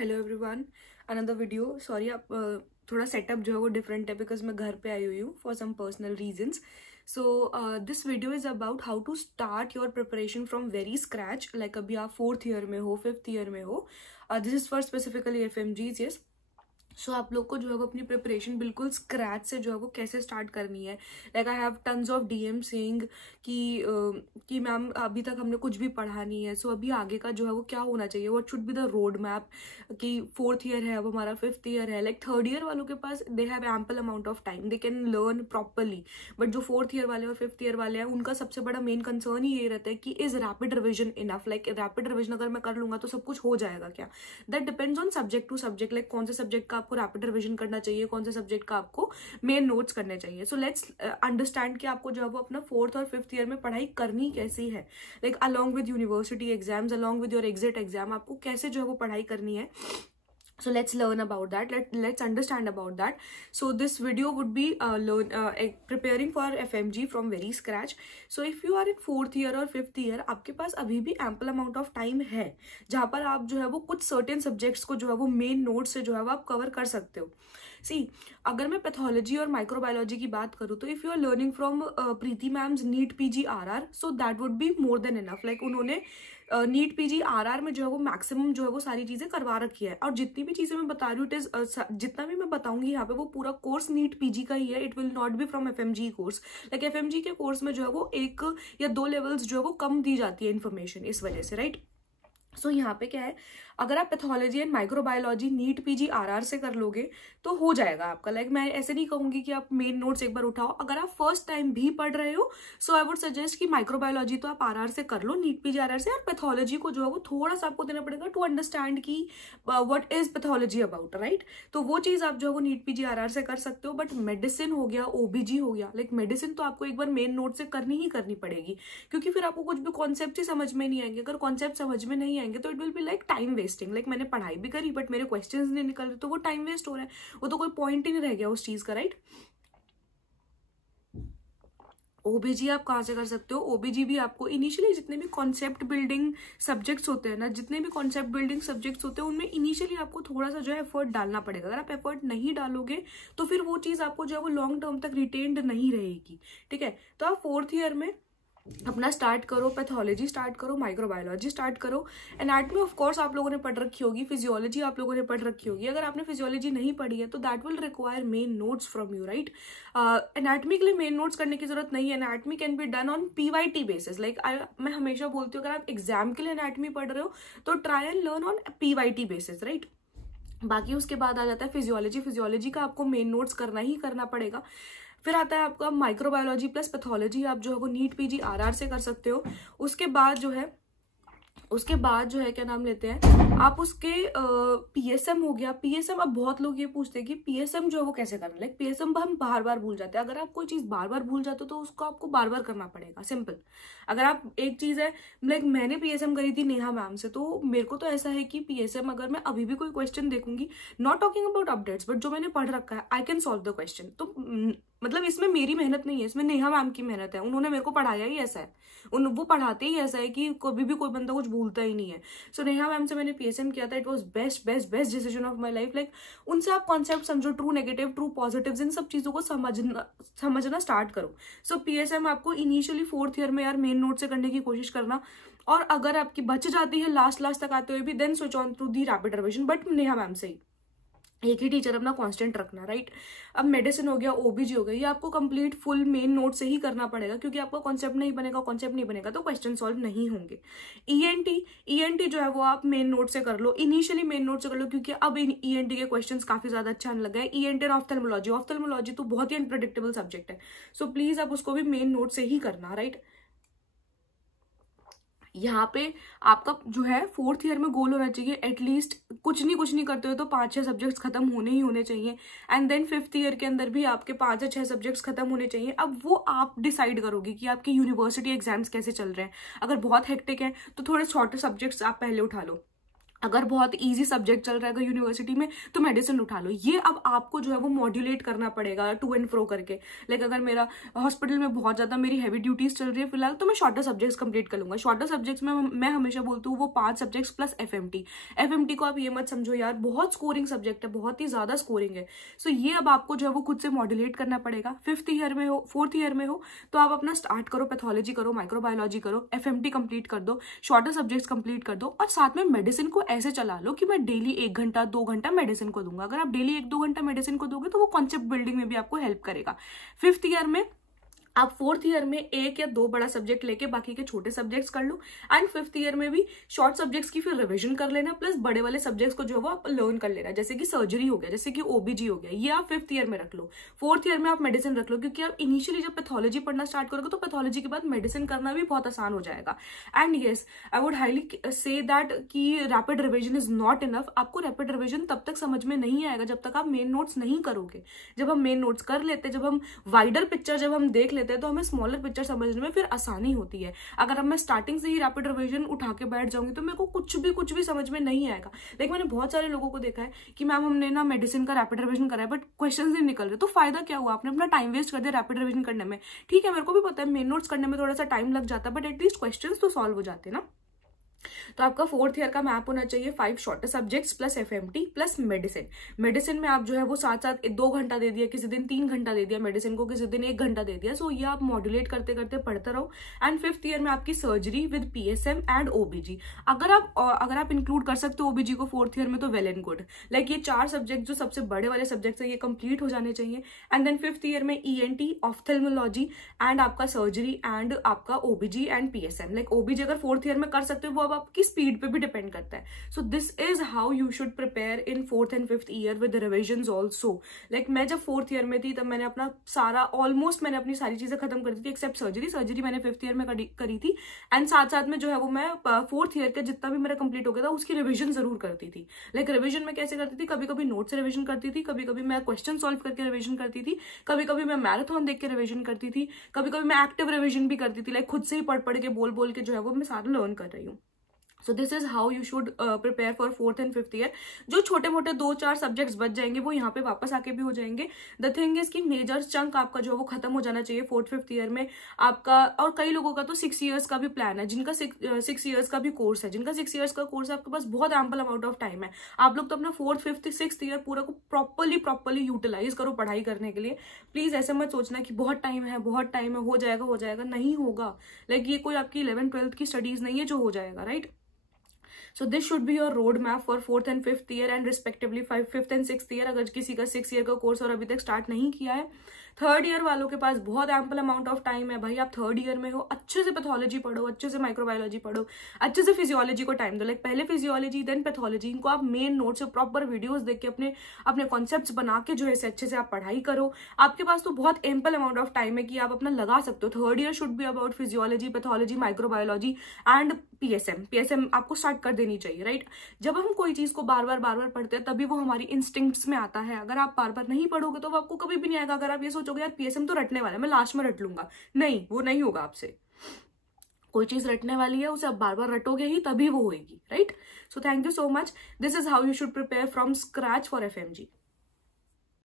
Hello everyone, another video. Sorry आप थोड़ा setup जो है वो डिफरेंट है बिकॉज मैं घर पे आई हुई हूँ for some personal reasons. So this video is about how to start your preparation from very scratch. Like अभी आप 4th ईयर में हो, 5th ईयर में हो। This is for specifically FMGs, yes. So आप लोग को जो है वो अपनी प्रिपरेशन बिल्कुल स्क्रैच से जो है वो कैसे स्टार्ट करनी है। Like I have tons of DM saying कि मैम अभी तक हमने कुछ भी पढ़ा नहीं है, सो अभी आगे का जो है वो क्या होना चाहिए, what should be the road map. कि 4th ईयर है, अब हमारा 5th ईयर है। लाइक 3rd ईयर वालों के पास they have ample amount of time, they can learn properly. But जो 4th ईयर वाले और 5th ईयर वाले हैं, उनका सबसे बड़ा मेन कंसर्न ही ये रहता है कि is rapid revision enough. Like rapid revision अगर मैं कर लूंगा तो सब कुछ हो जाएगा क्या। That depends on subject to subject. Like कौन से सब्जेक्ट का आपको रैपिड रिविजन करना चाहिए, कौन से सब्जेक्ट का आपको मेन नोट्स करने चाहिए। सो लेट्स अंडरस्टैंड कि आपको जो है वो अपना 4th और 5th ईयर में पढ़ाई करनी कैसी है। Like along with university exams, along with your exit exam, आपको कैसे जो है वो पढ़ाई करनी है। So let's learn about that. Let's understand about that. So this video would be preparing for FMG from very scratch. So if you are in 4th year or 5th year, आपके पास अभी भी ample amount of time है जहाँ पर आप जो है वो कुछ certain subjects को जो है वो main notes से जो है वो आप cover कर सकते हो। सी अगर मैं पैथोलॉजी और माइक्रोबायोलॉजी की बात करूँ तो if you are learning from Preeti ma'am's NEET PG RR, so that would be more than enough. Like उन्होंने नीट PG RR में जो है वो मैक्सिमम जो है वो सारी चीजें करवा रखी है। और जितनी भी चीजें मैं बता रही हूँ, इट इज जितना भी मैं बताऊंगी यहाँ पे वो पूरा कोर्स नीट PG का ही है। It will not be from FMG course. Like FMG के कोर्स में जो है वो 1 या 2 लेवल्स जो है वो कम दी जाती है इन्फॉर्मेशन, इस वजह से, राइट। सो यहाँ पे क्या है, अगर आप pathology and microbiology NEET PG RR से कर लोगे तो हो जाएगा आपका। लाइक मैं ऐसे नहीं कहूंगी कि आप मेन नोट्स एक बार उठाओ। अगर आप फर्स्ट टाइम भी पढ़ रहे हो, सो आई वुड सजेस्ट कि माइक्रोबायोलॉजी तो आप RR से कर लो, नीट PG RR से। और पैथोलॉजी को जो है वो थोड़ा सा आपको देना पड़ेगा टू अंडरस्टैंड की what is pathology about, right. तो वो चीज आप जो है वो नीट PG RR से कर सकते हो। बट मेडिसिन हो गया, OBG हो गया, लाइक मेडिसिन तो आपको एक बार मेन नोट से करनी ही करनी पड़ेगी, क्योंकि फिर आपको कुछ भी कॉन्सेप्ट ही समझ में नहीं आएंगे। अगर कॉन्सेप्ट समझ में नहीं आएंगे तो it will be like time wasting. Like मैंने पढ़ाई भी करी बट मेरे क्वेश्चंस नहीं निकल रहे, तो वो टाइम वेस्ट हो रहा है, वो तो कोई पॉइंट ही नहीं रह गया उस चीज का, राइट। OBG आप कहाँ से कर सकते हो? OBG भी आपको इनिशियली जितने भी कॉन्सेप्ट बिल्डिंग सब्जेक्ट्स होते हैं ना, जितने भी कॉन्सेप्ट बिल्डिंग सब्जेक्ट्स होते हैं उनमें इनिशियली आपको थोड़ा सा जो है एफर्ट डालना पड़ेगा। अगर आप एफर्ट नहीं डालोगे तो फिर वो चीज आपको जो है वो लॉन्ग टर्म तक रिटेन्ड नहीं रहेगी, ठीक है। तो आप 4th ईयर में अपना स्टार्ट करो, पैथोलॉजी स्टार्ट करो, माइक्रोबायोलॉजी स्टार्ट करो। एनाटॉमी ऑफ कोर्स आप लोगों ने पढ़ रखी होगी, फिजियोलॉजी आप लोगों ने पढ़ रखी होगी। अगर आपने फिजियोलॉजी नहीं पढ़ी है तो that will require main notes from you, right. Anatomy के लिए मेन नोट्स करने की जरूरत नहीं है। Anatomy can be done on PYT basis. Like मैं हमेशा बोलती हूँ, अगर आप एग्जाम के लिए एनाटॉमी पढ़ रहे हो तो try and learn on PYT basis, right. बाकी उसके बाद आ जाता है फिजियोलॉजी। फिजियोलॉजी का आपको मेन नोट्स करना ही करना पड़ेगा। फिर आता है आपका माइक्रोबायोलॉजी प्लस पैथोलॉजी, आप जो है वो नीट PG RR से कर सकते हो। उसके बाद जो है क्या नाम लेते हैं आप उसके PSM हो गया। PSM, अब बहुत लोग ये पूछते हैं कि PSM जो है वो कैसे करना है। लाइक PSM हम बार बार भूल जाते हैं। अगर आप कोई चीज बार बार भूल जाते हो तो उसको आपको बार बार करना पड़ेगा, सिंपल। अगर आप एक चीज है, लाइक मैंने PSM करी थी नेहा मैम से, तो मेरे को तो ऐसा है कि PSM अगर मैं अभी भी कोई क्वेश्चन देखूंगी, not talking about updates, but जो मैंने पढ़ रखा है, I can solve the question. तो मतलब इसमें मेरी मेहनत नहीं है, इसमें नेहा मैम की मेहनत है। उन्होंने मेरे को पढ़ाया ही ऐसा है, वो पढ़ाते ही ऐसा है कि कभी भी कोई बंदा कुछ भूलता ही नहीं है। सो नेहा मैम से मैंने PSM किया था। It was best best best decision of my life. Like उनसे आप कॉन्सेप्ट समझो, ट्रू नेगेटिव, ट्रू पॉजिटिव्स, इन सब चीजों को समझना स्टार्ट करो। सो PSM आपको इनिशियली 4th ईयर में यार मेन नोट से करने की कोशिश करना, और अगर आपकी बच जाती है लास्ट तक आते हुए भी, then switch on through the rapid revision, but Neha ma'am से ही। एक ही टीचर अपना कांस्टेंट रखना, राइट। अब मेडिसिन हो गया, OBG हो गया, ये आपको कंप्लीट फुल मेन नोट से ही करना पड़ेगा, क्योंकि आपका कॉन्सेप्ट नहीं बनेगा तो क्वेश्चन सॉल्व नहीं होंगे। ENT जो है वो आप मेन नोट से कर लो, इनिशियली मेन नोट से कर लो, क्योंकि अब ENT के क्वेश्चंस काफी ज्यादा अच्छा आने लगा है। ENT और ऑफ्थेल्मोलॉजी तो बहुत ही अनप्रेडिक्टेबल सब्जेक्ट है, सो प्लीज आप उसको भी मेन नोट से ही करना, राइट। यहाँ पे आपका जो है 4th ईयर में गोल होना चाहिए एटलीस्ट कुछ नहीं करते हो तो 5-6 सब्जेक्ट्स खत्म होने ही होने चाहिए। एंड देन 5th ईयर के अंदर भी आपके 5 या 6 सब्जेक्ट्स खत्म होने चाहिए। अब वो आप डिसाइड करोगे कि आपके यूनिवर्सिटी एग्जाम्स कैसे चल रहे हैं। अगर बहुत हेक्टिक है तो थोड़े छोटे सब्जेक्ट्स आप पहले उठा लो, अगर बहुत इजी सब्जेक्ट चल रहा है यूनिवर्सिटी में तो मेडिसिन उठा लो। ये अब आपको जो है वो मॉड्यूलेट करना पड़ेगा टू एंड फ्रो करके। लाइक अगर मेरा हॉस्पिटल में बहुत ज्यादा मेरी हैवी ड्यूटीज चल रही है फिलहाल, तो मैं शॉर्टर सब्जेक्ट्स कंप्लीट कर लूंगा। शॉर्टर सब्जेक्ट्स में मैं हमेशा बोलती हूँ वो 5 सब्जेक्ट्स प्लस एफएमटी। एफएमटी को आप ये मत समझो यार बहुत स्कोरिंग सब्जेक्ट है, बहुत ही ज्यादा स्कोरिंग है। सो ये अब आपको जो है वो खुद से मॉड्यूलेट करना पड़ेगा। 5th ईयर में हो, 4th ईयर में हो, तो आप अपना स्टार्ट करो, पैथोलॉजी करो, माइक्रोबायोलॉजी करो, एफएमटी कंप्लीट कर दो, शॉर्टर सब्जेक्ट्स कंप्लीट कर दो, और साथ में मेडिसिन को ऐसे चला लो कि मैं डेली 1 घंटा 2 घंटा मेडिसिन को दूंगा। अगर आप डेली 1-2 घंटा मेडिसिन को दोगे तो वो कॉन्सेप्ट बिल्डिंग में भी आपको हेल्प करेगा। 5th ईयर में आप 4th ईयर में 1 या 2 बड़ा सब्जेक्ट लेके बाकी के छोटे सब्जेक्ट्स कर लो, एंड 5th ईयर में भी शॉर्ट सब्जेक्ट्स की फिर रिवीजन कर लेना, प्लस बड़े वाले सब्जेक्ट्स को जो है वो आप लर्न कर लेना, जैसे कि सर्जरी हो गया, जैसे कि ओबीजी हो गया, ये आप 5th ईयर में रख लो। 4th ईयर में आप मेडिसिन रख लो, क्योंकि आप इनिशियली जब पैथोलॉजी पढ़ना स्टार्ट करोगे तो पैथोलॉजी के बाद मेडिसिन करना भी बहुत आसान हो जाएगा। And yes, I would highly say that कि rapid revision is not enough. आपको रैपिड रिविजन तब तक समझ में नहीं आएगा जब तक आप मेन नोट्स नहीं करोगे। जब हम मेन नोट्स कर लेते हैं, जब हम वाइडर पिक्चर जब हम देख लेते हैं, तो हमें स्मॉलर पिक्चर समझने में फिर आसानी होती है। अगर अब मैं स्टार्टिंग से ही रैपिड रिवीजन उठा के बैठ जाऊंगी तो मेरे को कुछ भी समझ में नहीं आएगा। लेकिन मैंने बहुत सारे लोगों को देखा है कि मैम हमने ना मेडिसिन का रैपिड रिवीजन करा है बट क्वेश्चंस नहीं निकल रहे, तो फायदा क्या हुआ? आपने अपना टाइम वेस्ट कर दिया रैपिड रिवीजन करने में। ठीक है, मेरे को भी पता है मेन नोट्स करने में थोड़ा सा टाइम लग जाता है, बट एटलीस्ट क्वेश्चंस तो सॉल्व हो जाते ना। तो आपका 4th ईयर का मैप होना चाहिए 5 shorter subjects plus FMT plus medicine. Medicine में आप जो है वो साथ साथ 2 घंटा दे दिया, किसी दिन 3 घंटा दे दिया मेडिसिन को, किसी दिन 1 घंटा दे दिया। सो ये आप मॉड्यूलेट करते करते पढ़ते रहो। एंड 5th ईयर में आपकी सर्जरी विद पीएसएम एंड ओबीजी। अगर आप इंक्लूड कर सकते हो ओबीजी को 4th ईयर में तो वेल एंड गुड। लाइक ये 4 सब्जेक्ट जो सबसे बड़े वाले सब्जेक्ट्स है ये कंप्लीट हो जाने चाहिए। एंड देन 5th ईयर में ईएनटी, ऑफ्थेल्मोलॉजी एंड आपका सर्जरी एंड आपका ओबीजी एंड पीएसएम। लाइक ओबीजी अगर 4th ईयर में कर सकते हो वो अब आपकी स्पीड पे भी डिपेंड करता है। So this is how you should prepare in 4th and 5th year with revisions also. Like मैं जब 4th ईयर में थी तब मैंने अपना सारा ऑलमोस्ट मैंने अपनी सारी चीजें खत्म कर दी थी एक्सेप्ट सर्जरी मैंने 5th ईयर में करी थी। एंड साथ साथ में जो है वो मैं 4th ईयर का जितना भी मेरा कंप्लीट हो गया था उसकी रिविजन जरूर करती थी। लाइक रिविजन में कैसे करती थी, कभी कभी नोट से रिविजन करती थी, कभी कभी मैं क्वेश्चन सॉल्व करके रिविजन करती थी, कभी कभी मैं मैराथन देख के रिविजन करती थी, कभी कभी मैं एक्टिव रिविजन भी करती थी। लाइक खुद से ही पढ़ के बोल के जो है वो मैं सारा लर्न कर रही हूँ। So this is how you should prepare for 4th and 5th year. जो छोटे मोटे 2-4 सब्जेक्ट्स बच जाएंगे वो यहाँ पे वापस आके भी हो जाएंगे। द थिंग इज कि मेजर चंक आपका जो है वो खत्म हो जाना चाहिए 4th 5th ईयर में आपका। और कई लोगों का तो 6 ईयर्स का भी प्लान है, जिनका 6 ईयर्स का भी कोर्स है, जिनका 6 ईयर्स का कोर्स है, आपके पास बहुत एम्पल अमाउंट ऑफ टाइम है। आप लोग तो अपना 4th 5th 6th ईयर पूरा को प्रॉपरली यूटिलाइज करो पढ़ाई करने के लिए। प्लीज ऐसे मत सोचना कि बहुत टाइम है हो जाएगा, नहीं होगा। लाइक ये कोई आपकी 11th 12th की स्टडीज नहीं है जो हो जाएगा, right? So this should be your roadmap for 4th and 5th year and respectively 5th and 6th year। अगर किसी का 6 ईयर का कोर्स और अभी तक स्टार्ट नहीं किया है, 3rd ईयर वालों के पास बहुत एम्पल अमाउंट ऑफ टाइम है भाई। आप 3rd ईयर में हो, अच्छे से पैथोलॉजी पढ़ो, अच्छे से माइक्रोबायोलॉजी पढ़ो, अच्छे से फिजियोलॉजी को टाइम दो। लाइक पहले फिजियोलॉजी देन पैथोलॉजी, इनको आप मेन नोट से प्रॉपर वीडियोस देख के अपने कॉन्सेप्ट्स बना के जो है अच्छे से आप पढ़ाई करो। आपके पास तो बहुत एम्पल अमाउंट ऑफ टाइम है कि आप अपना लगा सकते हो। 3rd year should be about physiology, pathology, microbiology and PSM आपको स्टार्ट कर देनी चाहिए, राइट? जब हम कोई चीज को बार बार पढ़ते हैं तभी वो हमारी इंस्टिंक्ट्स में आता है। अगर आप बार बार नहीं पढ़ोगे तो आपको कभी भी नहीं आएगा। अगर आप ये सोचोगे यार पीएसएम तो रटने वाला है, मैं लास्ट में रट लूंगा, नहीं, वो नहीं होगा आपसे। कोई चीज रटने वाली है उसे आप बार बार रटोगे ही तभी वो होगी, right? So thank you so much. This is how you should prepare from scratch for FMG.